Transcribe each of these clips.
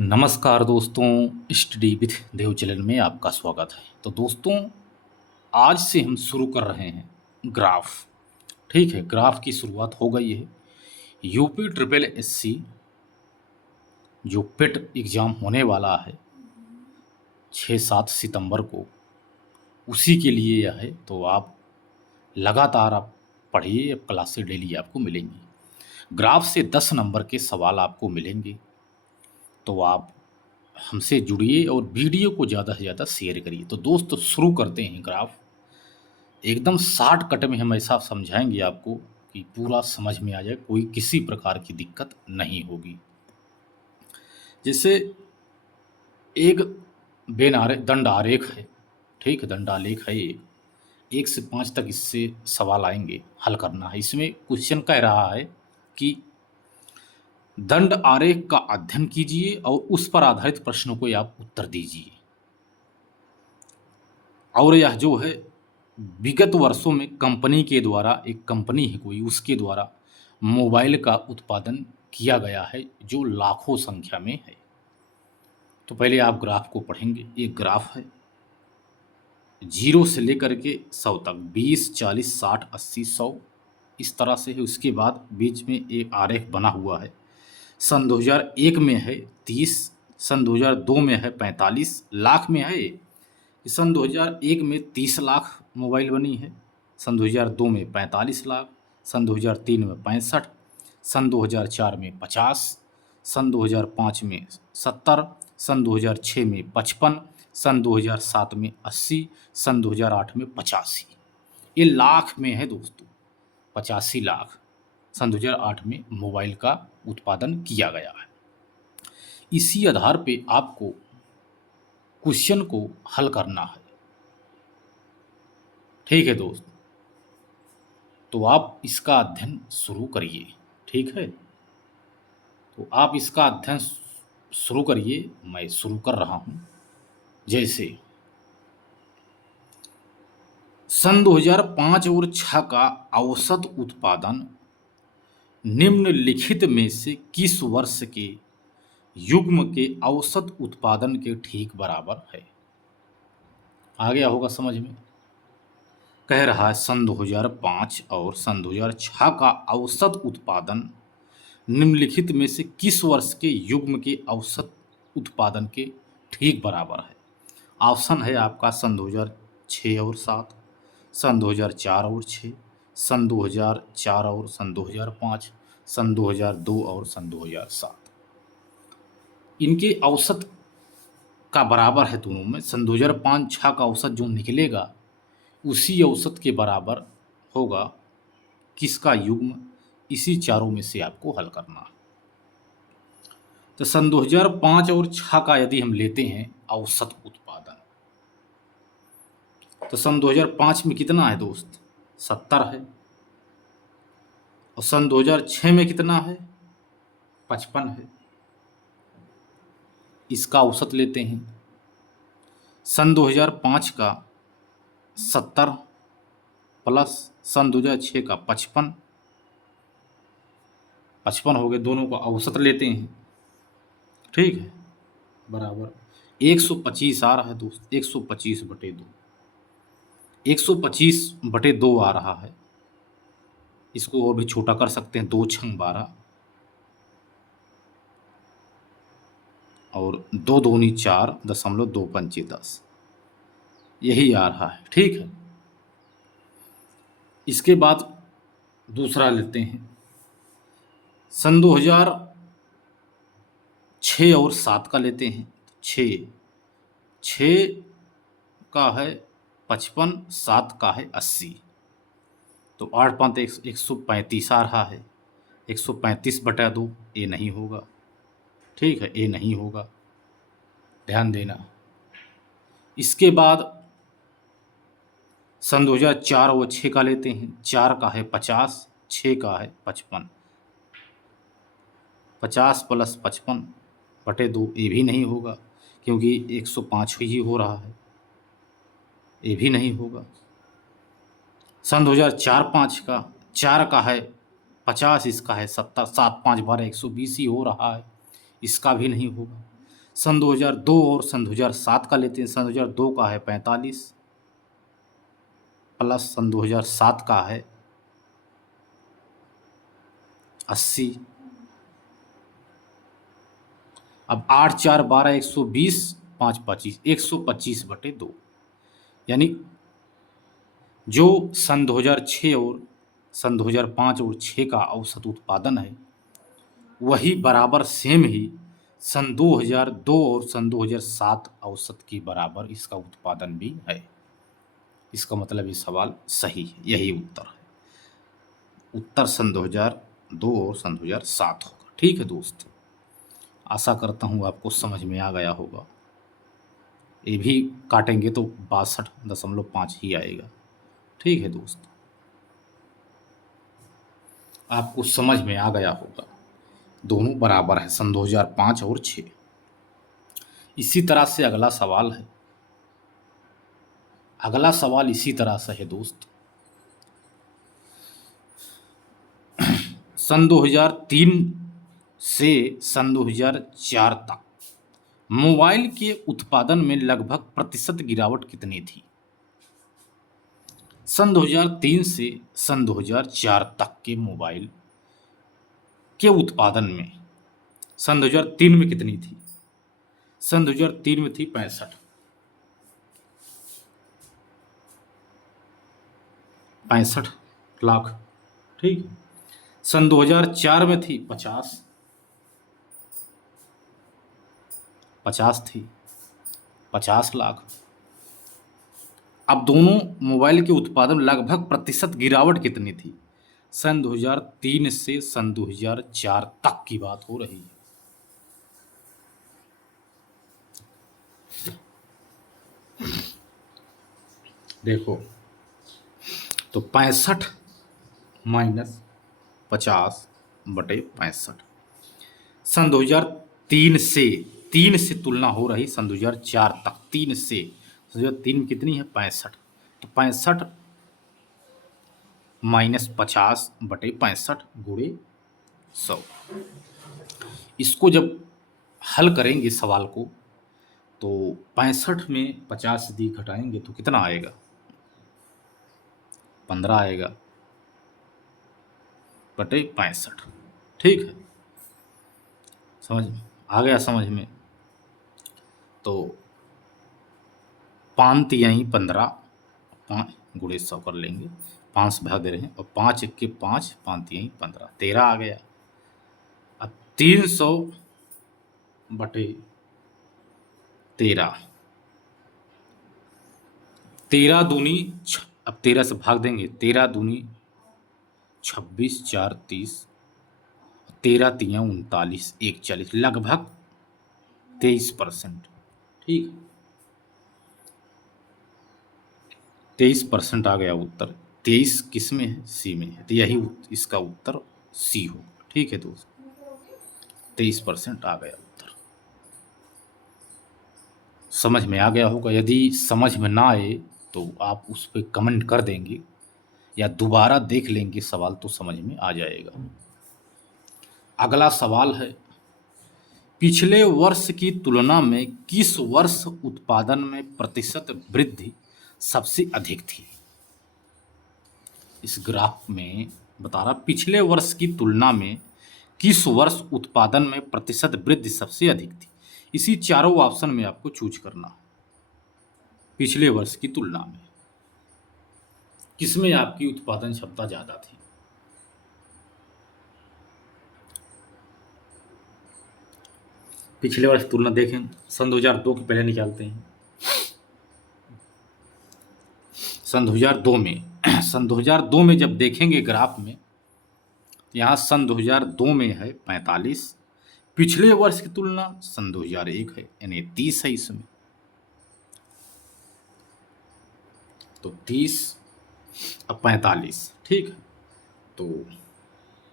नमस्कार दोस्तों, study with Dev channel में आपका स्वागत है। तो दोस्तों, आज से हम शुरू कर रहे हैं ग्राफ। ठीक है, ग्राफ की शुरुआत हो गई है। यूपी ट्रिपल एससी जो पेट एग्ज़ाम होने वाला है 6-7 सितंबर को, उसी के लिए यह है। तो आप लगातार आप पढ़िए, अब क्लासेस डेली आपको मिलेंगी। ग्राफ से 10 नंबर के सवाल आपको मिलेंगे, तो आप हमसे जुड़िए और वीडियो को ज़्यादा से ज़्यादा शेयर करिए। तो दोस्त, शुरू करते हैं ग्राफ। एकदम शॉर्टकट में हम ऐसा समझाएंगे आपको कि पूरा समझ में आ जाए, कोई किसी प्रकार की दिक्कत नहीं होगी। जैसे एक दंड आरेख है, ठीक है, दंडालेख है। ये 1 से 5 तक इससे सवाल आएंगे, हल करना है। इसमें क्वेश्चन कह रहा है कि दंड आरेख का अध्ययन कीजिए और उस पर आधारित प्रश्नों को आप उत्तर दीजिए। और यह जो है विगत वर्षों में कंपनी के द्वारा, एक कंपनी है कोई, उसके द्वारा मोबाइल का उत्पादन किया गया है जो लाखों संख्या में है। तो पहले आप ग्राफ को पढ़ेंगे। एक ग्राफ है 0 से लेकर के 100 तक, 20, 40, 60, 80, 100 इस तरह से है। उसके बाद बीच में एक आरेख बना हुआ है। सन 2001 में है 30, सन 2002 में है 45 लाख में है। सन 2001 में 30 लाख मोबाइल बनी है, सन 2002 में 45 लाख, सन 2003 में 65, सन 2004 में 50, सन 2005 में 70, सन 2006 में 55, सन 2007 में 80, सन 2008 में 85। ये लाख में है दोस्तों, 85 लाख सन 2008 में मोबाइल का उत्पादन किया गया है। इसी आधार पे आपको क्वेश्चन को हल करना है। ठीक है दोस्त, तो आप इसका अध्ययन शुरू करिए। ठीक है, तो आप इसका अध्ययन शुरू करिए, मैं शुरू कर रहा हूँ। जैसे सन 2005 और 6 का औसत उत्पादन निम्नलिखित में से किस वर्ष के युग्म के औसत उत्पादन के ठीक बराबर है? आ गया होगा समझ में। कह रहा है सन 2005 और सन 2006 का औसत उत्पादन निम्नलिखित में से किस वर्ष के युग्म के औसत उत्पादन के ठीक बराबर है? ऑप्शन है आपका सन 2006 और 7, सन 2004 और 6, सन 2004 और सन 2005, सन 2002 और सन 2007। इनके औसत का बराबर है दोनों में। सन 2005-6 का औसत जो निकलेगा उसी औसत के बराबर होगा किसका युग्म? इसी चारों में से आपको हल करना है। तो सन 2005 और 6 का यदि हम लेते हैं औसत उत्पादन, तो सन 2005 में कितना है दोस्त? 70 है। और सन 2006 में कितना है? 55 है। इसका औसत लेते हैं। सन 2005 का 70 प्लस सन 2006 का 55 हो गए, दोनों का औसत लेते हैं। ठीक है, बराबर 125 आ रहा है दोस्त। 125/2, 125/2 आ रहा है। इसको और भी छोटा कर सकते हैं, 2 छंग 12 और 2 दूनी 4, 2 पंचे 10, यही आ रहा है। ठीक है, इसके बाद दूसरा लेते हैं। सन 2006 और 7 का लेते हैं। 6 का है 55, 7 का है 80, तो 8 5 135 आ रहा है। 135/2 ये नहीं होगा। ठीक है, ये नहीं होगा, ध्यान देना। इसके बाद सन 2004 और 6 का लेते हैं। 4 का है 50, 6 का है 55, 50 प्लस 55/2 ये भी नहीं होगा, क्योंकि 105 ही हो रहा है, ये भी नहीं होगा। सन 2004-5 का 4 का है 50, इसका है 70, 7 5 12 120 ही हो रहा है, इसका भी नहीं होगा। सन 2002 और सन 2007 का लेते हैं। सन 2002 का है 45 प्लस सन 2007 का है 80। अब 8 4 12 120 5 25 125/2, यानी जो सन 2006 और सन 2005 और 6 का औसत उत्पादन है वही बराबर सेम ही सन 2002 और सन 2007 औसत के बराबर इसका उत्पादन भी है। इसका मतलब ये सवाल सही है, यही उत्तर है। उत्तर सन 2002 और सन 2007 होगा। ठीक है दोस्त, आशा करता हूँ आपको समझ में आ गया होगा। ये भी काटेंगे तो 62.5 ही आएगा। ठीक है दोस्त, आपको समझ में आ गया होगा, दोनों बराबर है सन 2005 और 6। इसी तरह से अगला सवाल है। अगला सवाल इसी तरह से है दोस्त। सन 2003 से सन 2004 तक मोबाइल के उत्पादन में लगभग प्रतिशत गिरावट कितनी थी? सन 2003 से सन 2004 तक के मोबाइल के उत्पादन में सन 2003 में कितनी थी? सन 2003 में थी 65 लाख। ठीक। सन 2004 में थी 50 थी 50 लाख। अब दोनों मोबाइल के उत्पादन लगभग प्रतिशत गिरावट कितनी थी? सन 2003 से सन 2004 तक की बात हो रही है। देखो तो 65 माइनस 50/65। सन 2003 से 3 से तुलना हो रही सन 2004 तक। 3 से 2003 में कितनी है? 65। तो 65 माइनस 50/65 गुणे 100। इसको जब हल करेंगे सवाल को तो 65 में 50 दी घटाएंगे तो कितना आएगा? 15 आएगा बटे 65। ठीक है, समझ आ गया समझ में? तो 5 यहीं 15, 5 गुणे 100 कर लेंगे। 5 से भाग दे रहे हैं और 5 1 के 5, 5 यहीं 15, 13 आ गया। अब 300/13, 13 दूनी अब 13 से भाग देंगे। 13 दूनी 26, 4 30, 13 तियां 39, 1 40, लगभग 23%। ठीक, 23% आ गया उत्तर। 23 किस में है? सी में है, तो यही इसका उत्तर सी होगा। ठीक है दोस्त, 23% आ गया उत्तर। समझ में आ गया होगा। यदि समझ में ना आए तो आप उस पर कमेंट कर देंगे या दोबारा देख लेंगे सवाल तो समझ में आ जाएगा। अगला सवाल है, पिछले वर्ष की तुलना में किस वर्ष उत्पादन में प्रतिशत वृद्धि सबसे अधिक थी? इस ग्राफ में बता रहा पिछले वर्ष की तुलना में किस वर्ष उत्पादन में प्रतिशत वृद्धि सबसे अधिक थी। इसी चारों ऑप्शन में आपको चूज करना। पिछले वर्ष की तुलना में किसमें आपकी उत्पादन क्षमता ज्यादा थी? पिछले वर्ष तुलना देखें, सन 2002 की पहले निकालते हैं। सन 2002 में सन 2002 में जब देखेंगे ग्राफ में, यहाँ सन 2002 में है 45। पिछले वर्ष की तुलना सन 2001 है, यानी 30 है इसमें। तो 30 अब 45। ठीक है, तो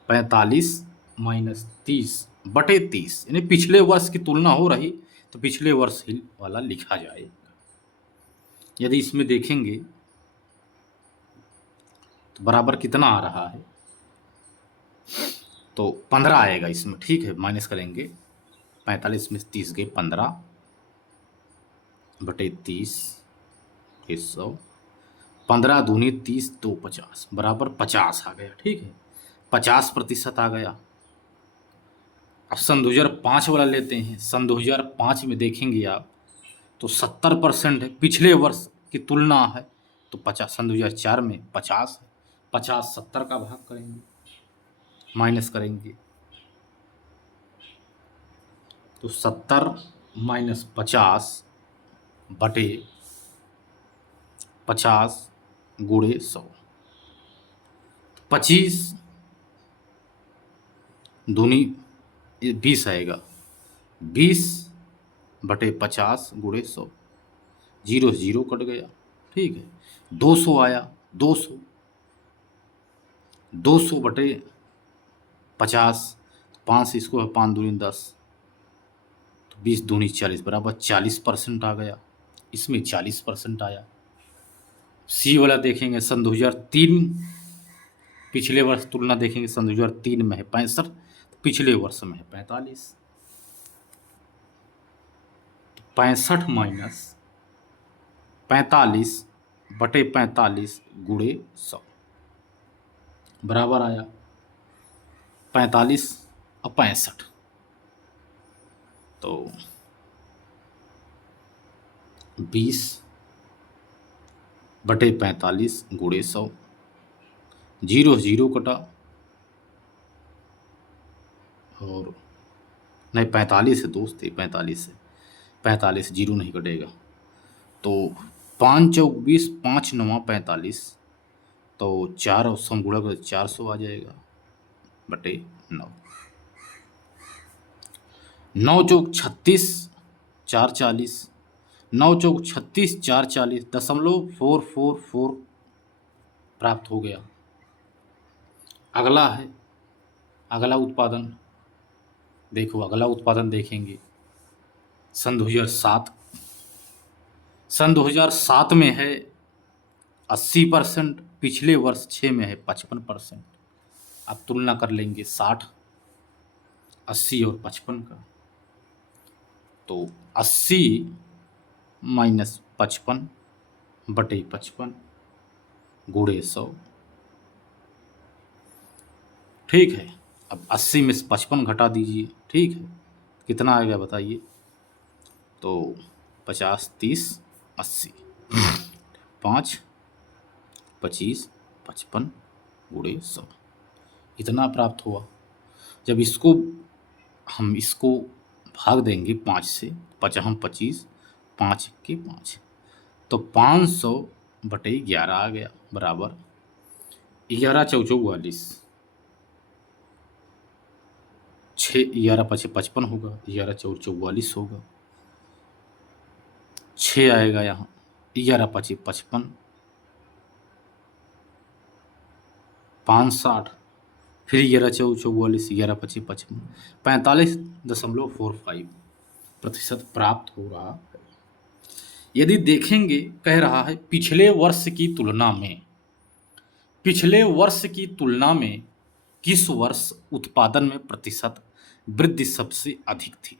45 माइनस 30/30, यानी पिछले वर्ष की तुलना हो रही तो पिछले वर्ष ही वाला लिखा जाएगा। यदि इसमें देखेंगे तो बराबर कितना आ रहा है? तो 15 आएगा इसमें। ठीक है, माइनस करेंगे 45 में 30 गए 15 बटे 30 100, 15 दूनी 30 2 50 बराबर 50 आ गया। ठीक है, 50% आ गया। अब सन 2005 वाला लेते हैं। सन 2005 में देखेंगे आप तो 70% है, पिछले वर्ष की तुलना है। तो 50 सन 2004 में 50 है, 50 70 का भाग करेंगे, माइनस करेंगे तो 70 माइनस 50 बटे 50 गुणे 100, 25 दूनी 20 आएगा, 20 बटे 50 गुणे 100, 0 से 0 कट गया। ठीक है, 200 आया, 200 200 बटे 50, 5 इसको है 5 दूनी 10, तो 20 दूनी 40 बराबर 40% आ गया। इसमें 40% आया। सी वाला देखेंगे सन 2003, पिछले वर्ष तुलना देखेंगे सन 2003 में है 65, पिछले वर्ष में है 45, 65 माइनस 45 बटे 45 गुणे 100 बराबर आया 45 और 65, तो 20 बटे 45 गुणे 100, 0 0 कटा और नहीं 45 है दोस्त, 45 है, 45 0 नहीं कटेगा, तो 5 चौक 20, 5 9 45, तो 4 और सम गुणा कर 400 आ जाएगा बटे 9, 9 चौक 36 4 40, 9 चौक 36 4 40 .444 प्राप्त हो गया। अगला है, अगला उत्पादन देखो, अगला उत्पादन देखेंगे सन 2007, सन 2007 में है 80%, पिछले वर्ष 6 में है 55%। आप तुलना कर लेंगे 60, 80 और 55 का, तो 80 माइनस 55 बटे 55 गुणे 100। ठीक है, अब 80 में से 55 घटा दीजिए। ठीक है, कितना आएगा बताइए, तो 50 30 80, 5 25 55 गुणे 100 इतना प्राप्त हुआ। जब इसको हम इसको भाग देंगे 5 से, 50 25 5 के 5, तो 500 बटे 11 आ गया बराबर 11 चौक 44, 6 11 पचे 55 होगा, 11 चौक 44 होगा, 6 आएगा यहाँ, 11 पचे 55, 5 60, फिर 11 चौक 44, 11 पचे 55, 45.45% प्राप्त हो रहा है। यदि देखेंगे, कह रहा है पिछले वर्ष की तुलना में, पिछले वर्ष की तुलना में किस वर्ष उत्पादन में प्रतिशत वृद्धि सबसे अधिक थी।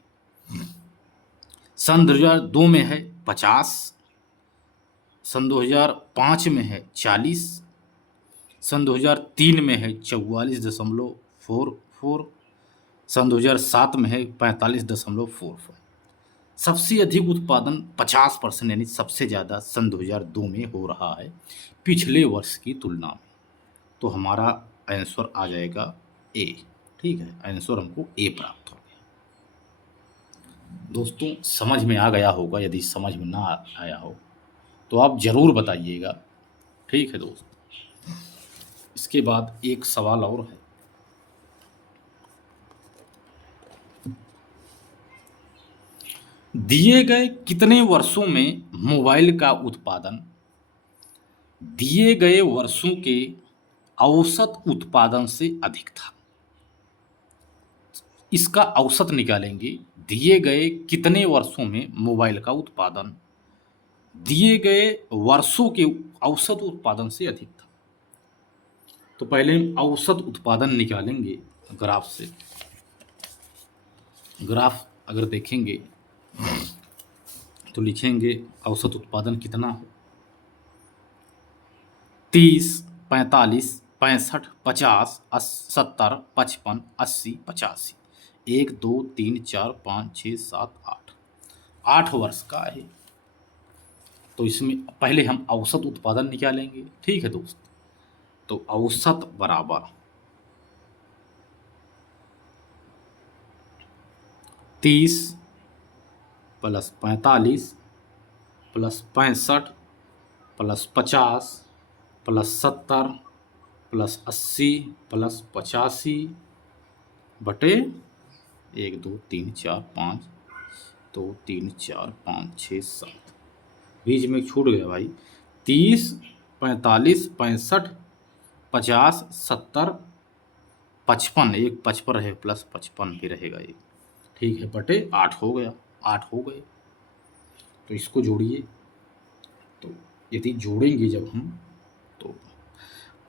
सन 2002 में है 50, सन 2005 में है 40, सन 2003 में है 44.44, सन 2007 में है 45.45। सबसे अधिक उत्पादन 50% यानी सबसे ज़्यादा सन 2002 में हो रहा है पिछले वर्ष की तुलना में। तो हमारा आंसर आ जाएगा ए। ठीक है, आंसर हमको ए प्राप्त हो गया। दोस्तों समझ में आ गया होगा, यदि समझ में ना आया हो तो आप ज़रूर बताइएगा। ठीक है दोस्त, इसके बाद एक सवाल और है, दिए गए कितने वर्षों में मोबाइल का उत्पादन दिए गए वर्षों के औसत उत्पादन से अधिक था। इसका औसत निकालेंगे, दिए गए कितने वर्षों में मोबाइल का उत्पादन दिए गए वर्षों के औसत उत्पादन से अधिक था। तो पहले हम औसत उत्पादन निकालेंगे ग्राफ से। ग्राफ अगर देखेंगे तो लिखेंगे औसत उत्पादन कितना हो, 30, 45, 65, 50, 70, 55, 80, 85। 1, 2, 3, 4, 5, 6, 7, 8, 8 वर्ष का है। तो इसमें पहले हम औसत उत्पादन निकालेंगे। ठीक है दोस्त, तो औसत बराबर 30 plus 45 plus 65 plus 50 plus 70 plus 80 plus 85 बटे 1, 2, 3, 4, 5, 2, 3, 4, 5, 6, 7, बीच में छूट गया भाई। 30, 45, 65, 50, 70, 55, एक 55 रहे प्लस 55 भी रहेगा एक। ठीक है, बटे 8 हो गया, 8 हो गए। तो इसको जोड़िए, तो यदि जोड़ेंगे जब हम तो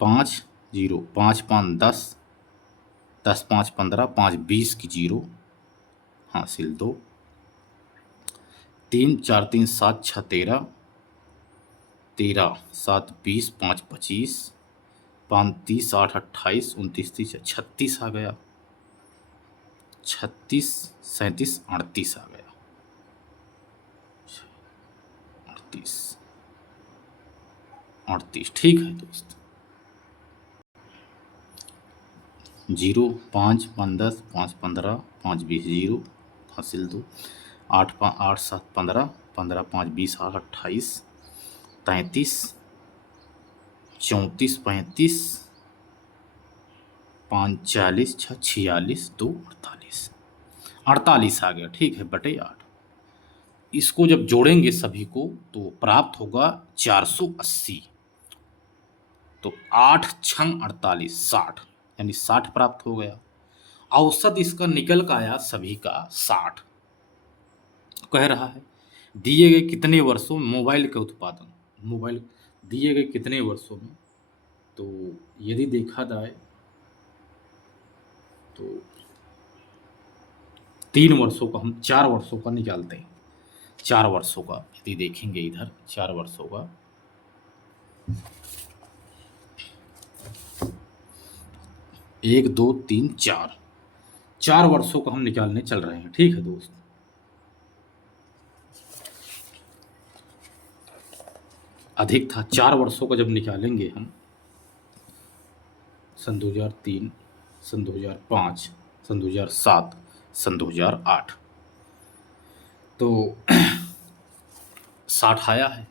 5 0, 5 5 10, 10 5 15, 5 20 की 0 हासिल 2, 3 4 3 7 6 13, 13 7 20, 5 25, 5 30, 8 28, 29 30, 36 आ गया, 36 37 38 आ गया, 38 38। ठीक है दोस्त, 0 5 5 10, 5 15, 5 20 0 हासिल 2, 8 5 8 7 15, 15 5 20 8 28, 33 34 35, 5 40 6 46 2 48, 48 आ गया। ठीक है, बटे 8। इसको जब जोड़ेंगे सभी को तो प्राप्त होगा 480। तो 8 छंग 48, 60, यानी 60 प्राप्त हो गया। औसत इसका निकल का आया सभी का 60। कह रहा है दिए गए कितने वर्षों में मोबाइल का उत्पादन, मोबाइल दिए गए कितने वर्षों में। तो यदि देखा जाए तो 3 वर्षों का, हम 4 वर्षों का निकालते हैं। 4 वर्षों का यदि देखेंगे इधर, 4 वर्षों का 1 2 3 4, 4 वर्षों का हम निकालने चल रहे हैं। ठीक है दोस्त, अधिक था। 4 वर्षों का जब निकालेंगे हम, सन 2003, सन 2005, सन 2007, सन 2008, तो 60 आया है।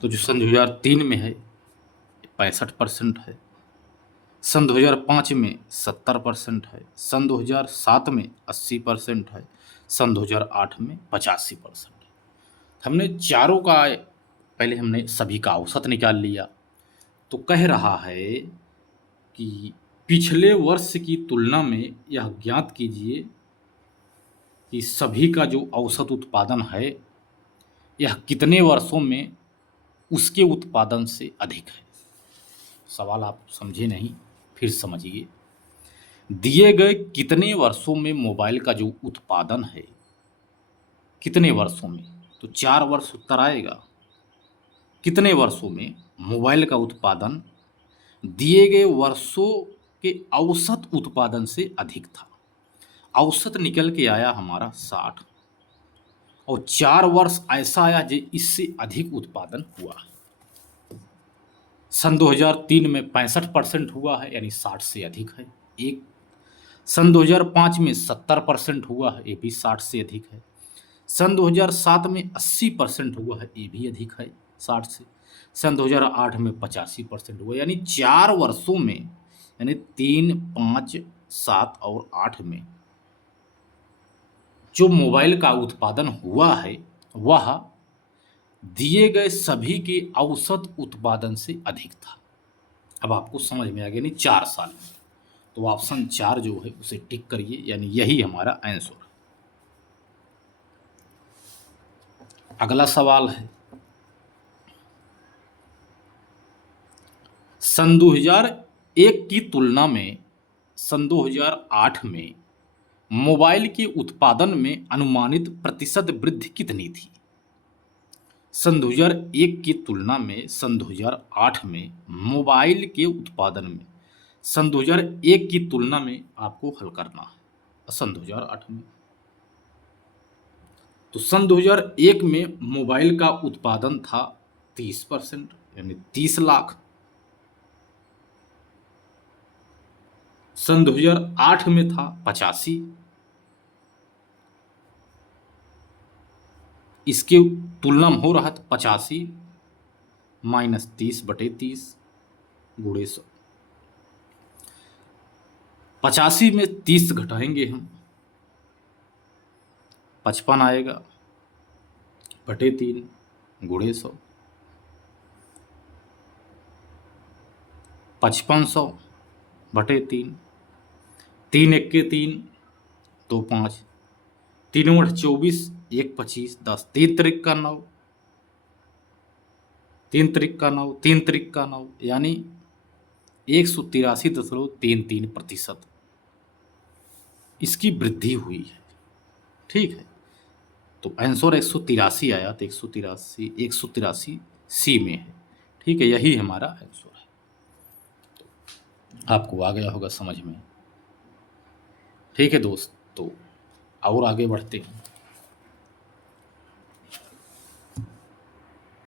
तो जो सन 2003 में है 65% है, सन 2005 में 70% है, सन 2007 में 80% है, सन 2008 में 85% है। हमने चारों का पहले हमने सभी का औसत निकाल लिया। तो कह रहा है कि पिछले वर्ष की तुलना में यह ज्ञात कीजिए कि सभी का जो औसत उत्पादन है यह कितने वर्षों में उसके उत्पादन से अधिक है। सवाल आप समझे नहीं, फिर समझिए। दिए गए कितने वर्षों में मोबाइल का जो उत्पादन है, कितने वर्षों में, तो 4 वर्ष उत्तर आएगा। कितने वर्षों में मोबाइल का उत्पादन दिए गए वर्षों के औसत उत्पादन से अधिक था। औसत निकल के आया हमारा 60, और 4 वर्ष ऐसा आया जो इससे अधिक उत्पादन हुआ। सन 2003 में 65% हुआ है, यानी 60 से अधिक है। एक सन 2005 में 70% हुआ है, ये भी 60 से अधिक है। सन 2007 में 80% हुआ है, ये भी अधिक है 60 से। सन 2008 में 85% हुआ, यानी 4 वर्षों में, यानी 3, 5, 7 और 8 में जो मोबाइल का उत्पादन हुआ है वह दिए गए सभी के औसत उत्पादन से अधिक था। अब आपको समझ में आ गया, नहीं 4 साल में। तो ऑप्शन 4 जो है उसे टिक करिए, यानी यही हमारा आंसर है। अगला सवाल है, सन 2001 की तुलना में सन 2008 में मोबाइल के उत्पादन में अनुमानित प्रतिशत वृद्धि कितनी थी? सन 2001 की तुलना में सन 2008 में मोबाइल के उत्पादन में सन 2001 की तुलना में आपको हल करना है सन 2008 में। तो सन 2001 में मोबाइल का उत्पादन था 30%, यानी 30 लाख। सन 2008 में था 85। इसके तुलना में हो रहा था 85 माइनस 30/30 गुणे 100। 85 में 30 घटाएंगे हम, 55 आएगा, बटे 3 गुणे 100। 5500 बटे 3, 3 एक्के 3, 2 5, 3 × 24, 1 25, 10, 3 त्रिक का 9, 3 त्रिक का 9, 3 त्रिक का 9, यानी 183.33% इसकी वृद्धि हुई है। ठीक है, तो आंसर 183 आया, तो 183 सी में है। ठीक है, यही हमारा आंसर है। आपको आ गया होगा समझ में। ठीक है दोस्त, तो और आगे बढ़ते हैं।